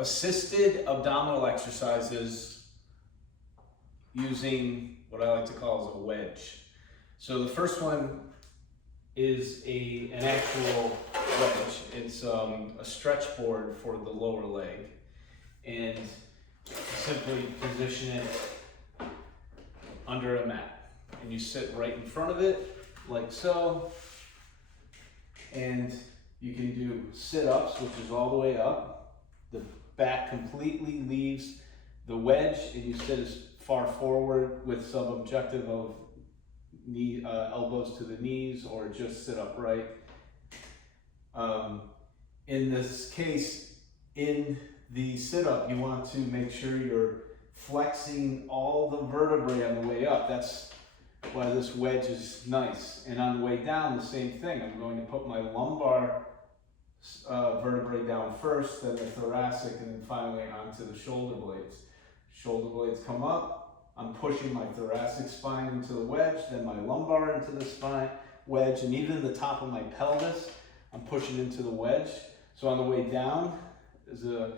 assisted abdominal exercises using what I like to call as a wedge. So the first one is an actual wedge. It's a stretch board for the lower leg, and simply position it under a mat, and you sit right in front of it like so, and you can do sit-ups, which is all the way up. The back completely leaves the wedge, and you sit as far forward with some objective of knee, elbows to the knees, or just sit upright. In this case, in the sit-up, you want to make sure you're flexing all the vertebrae on the way up. That's why this wedge is nice. And on the way down, the same thing. I'm going to put my lumbar vertebrae down first, then the thoracic, and then finally onto the shoulder blades. Shoulder blades come up. I'm pushing my thoracic spine into the wedge, then my lumbar into the spine wedge, and even the top of my pelvis, I'm pushing into the wedge. So on the way down, is a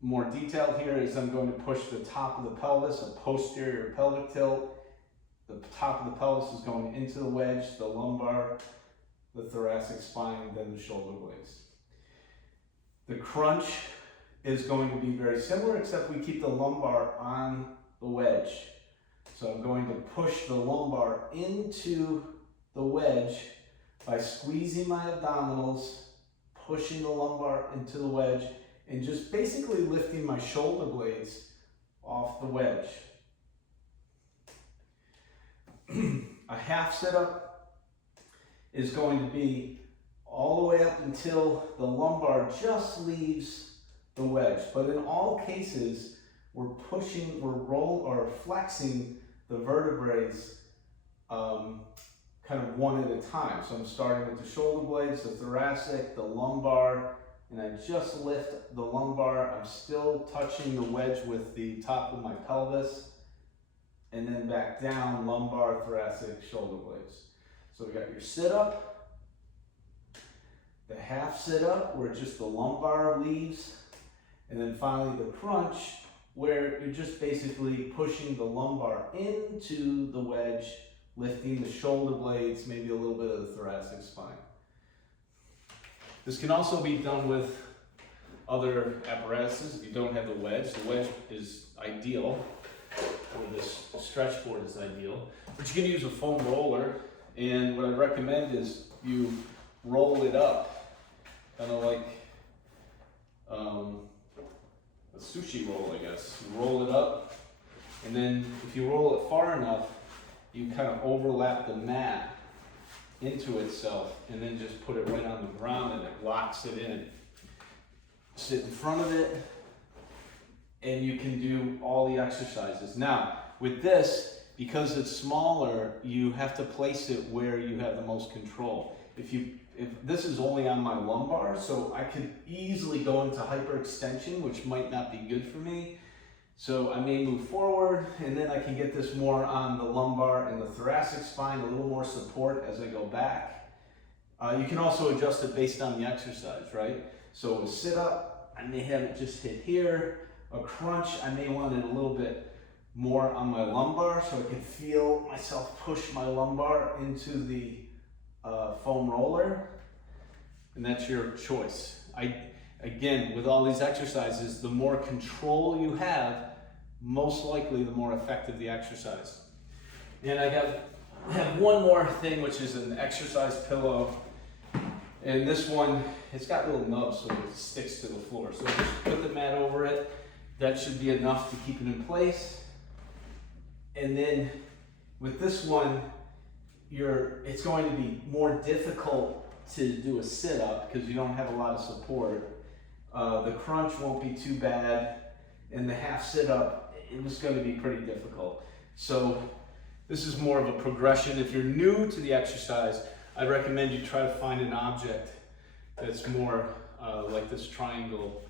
more detailed here is I'm going to push the top of the pelvis, a posterior pelvic tilt. The top of the pelvis is going into the wedge, the lumbar, the thoracic spine, and then the shoulder blades. The crunch is going to be very similar, except we keep the lumbar on the wedge. So I'm going to push the lumbar into the wedge by squeezing my abdominals, pushing the lumbar into the wedge, and just basically lifting my shoulder blades off the wedge. A half sit-up is going to be all the way up until the lumbar just leaves the wedge. But in all cases, we're flexing the vertebrae kind of one at a time. So I'm starting with the shoulder blades, the thoracic, the lumbar, and I just lift the lumbar. I'm still touching the wedge with the top of my pelvis, and then back down, lumbar, thoracic, shoulder blades. So we got your sit-up, the half sit-up where just the lumbar leaves, and then finally the crunch where you're just basically pushing the lumbar into the wedge, lifting the shoulder blades, maybe a little bit of the thoracic spine. This can also be done with other apparatuses. If you don't have the wedge is ideal, or this stretch board is ideal, but you can use a foam roller, and what I recommend is you roll it up, kind of like a sushi roll, I guess. You roll it up, and then if you roll it far enough, you kind of overlap the mat into itself, and then just put it right on the ground, and it locks it in. Sit in front of it, and you can do all the exercises. Now, with this, because it's smaller, you have to place it where you have the most control. If this is only on my lumbar, so I could easily go into hyperextension, which might not be good for me. So I may move forward, and then I can get this more on the lumbar and the thoracic spine, a little more support as I go back. You can also adjust it based on the exercise, right? So a sit-up, I may have it just hit here. A crunch, I may want it a little bit more on my lumbar, so I can feel myself push my lumbar into the foam roller, and that's your choice. Again, with all these exercises, the more control you have, most likely the more effective the exercise. And I have one more thing, which is an exercise pillow. And this one, it's got little nubs so it sticks to the floor. So just put the mat over it. That should be enough to keep it in place. And then with this one, it's going to be more difficult to do a sit-up because you don't have a lot of support. The crunch won't be too bad, and the half sit-up, it was going to be pretty difficult. So this is more of a progression. If you're new to the exercise, I'd recommend you try to find an object that's more like this triangle